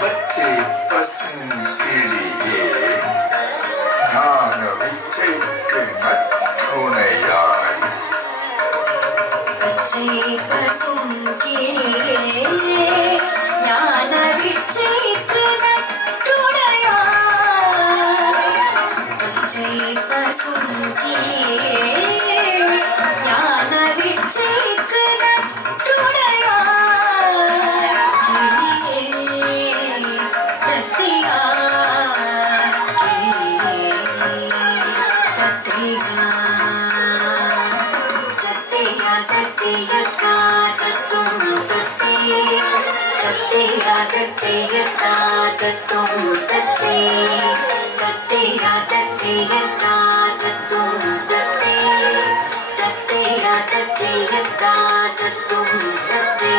பச்சை பசுங்கிளியே ஞான விச்சைக்கு நற்றுணையாய். பச்சை பசும் கிளியே ஞான விச்சைக்கு நற்றுணையாய். பச்சை பசும் கிளியே ஞான விச்சைக்கு நற்றுணையாய். கிளியே தத்தியாய், கிளியே தத்தியாய். தத்தியக்கா தத்தும் தத்தே, தத்தியக்கா தத்தும் தத்தே, தத்தியக்கா தத்தும் தத்தே, தத்தியக்கா தத்தும் தத்தே.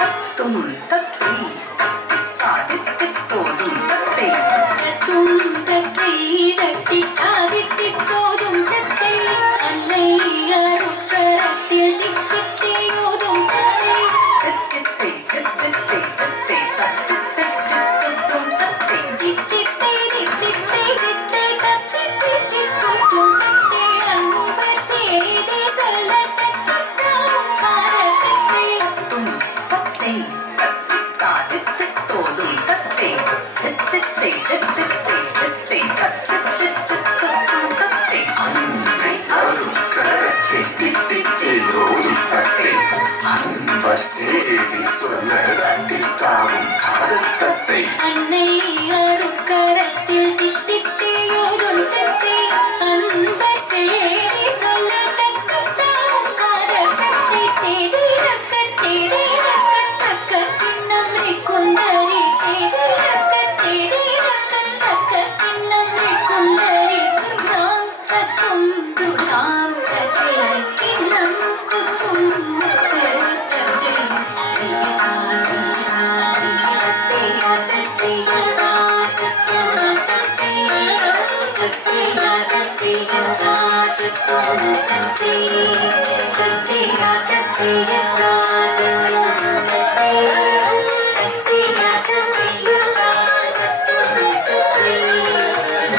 தத்தும் தத்தே காதித்தித்தோதும் தத்தே, தத்தும் தத்தே தத்தி காதித்தித்தோதும் தத்தே. அன்னை அருட்கரத்தில் தித்தித்தேயோதும் தத்தே, தித்தித்தே தித்தித்தே தத்தே தத்தித்தத்தும் தத்தே, தித்தித்தே தித்தித்தே தித்தே தத்தித்தித்தோதும் தத்தே. அன்பர் செய்தி சொல்ல தத்தித்தாவும் காரகத்தே. தத்தும் தத்தே தத்தி காதித்தித்தோதும் தத்தே, தித்தித்தே தித்தித்தே தித்தே தத்தித்தத்தும் தத்தே. அன்னை அருட்கரத்தை தித்தித்தேயோதும் தத்தை, அன்பர் சேதி சொல்ல தத்தித்தாவும் காதத்தத்தை. அன்னை அருட்கரத்தில் தித்தித்தேயோதும் தத்தே, அன்பர் செய்தி சொல்ல தத்தித்தாவும் காரகத்தே. தேடிரக்க தேடிரக்க தக்க கிண்ணம் குந்தரி, தேடிரக்க தேடிரக்க தக்க கிண்ணம் குந்தரி. துர்காம் தத்தும் துர்காம் தத்தே, கிண்ணம் குத்தும் முத்து தத்தே. தீயதா தீயதா தீயதத்தேயா தத்தேயதா தத்தும் தத்தே, தத்தேயா தத்தேயதா தத்தும் தத்தே, தத்தேயா தத்தேயதா தத்தும் தத்தே, தத்தேயா தத்தேயதா தத்தும் தத்தே.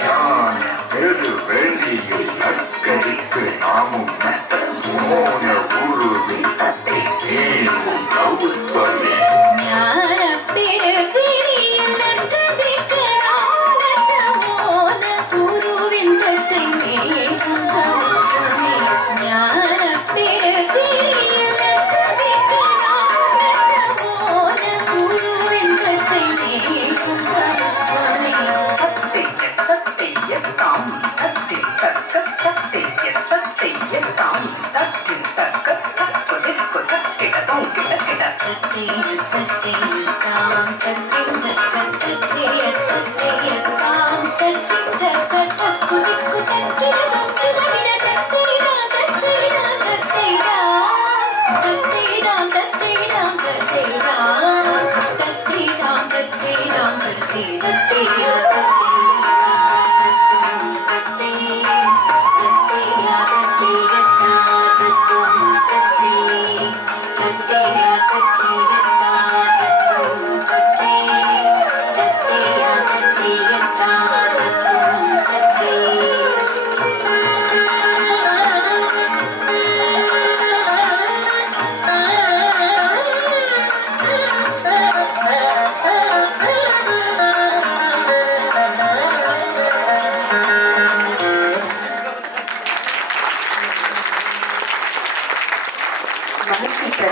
ஞான பெருவெளியில் நற்கரிக்கு நாமும் நட்ட மோன குருவின் தத்தை மேலும் கவுத்வமே. ஞானப் பெருவெளியில் நற்கரிக்கு நாமும் நட்ட மோன குருவின் தத்தை மேலும் கவுத்வமே. ஞானப் பெருவெளியில் நற்கரிக்கு நாமும் நட்ட மோன குருவின் தத்தை மேலும் கவுத்வமே. தத்தையத்தாம் தத்தின் தக்க தத்தையத்தாம் தத்தின் தக்க தக்குதிக்கு தக்கிடதும் கிடக்கிட. தத்தையத்தாம் தத்தின் தக்க தத்தையத்தாம் தத்தின் தக்க தக்குதிக்கு தக்கிடதும் கிடக்கிட. தத்தைதாம் தத்தைதாம் தத்தைதாம் தத்தைதாம் தத்தைதாம் தத்தைதாம் தத்தைதாம் தத்தைதாம் தத்தை தத்தையா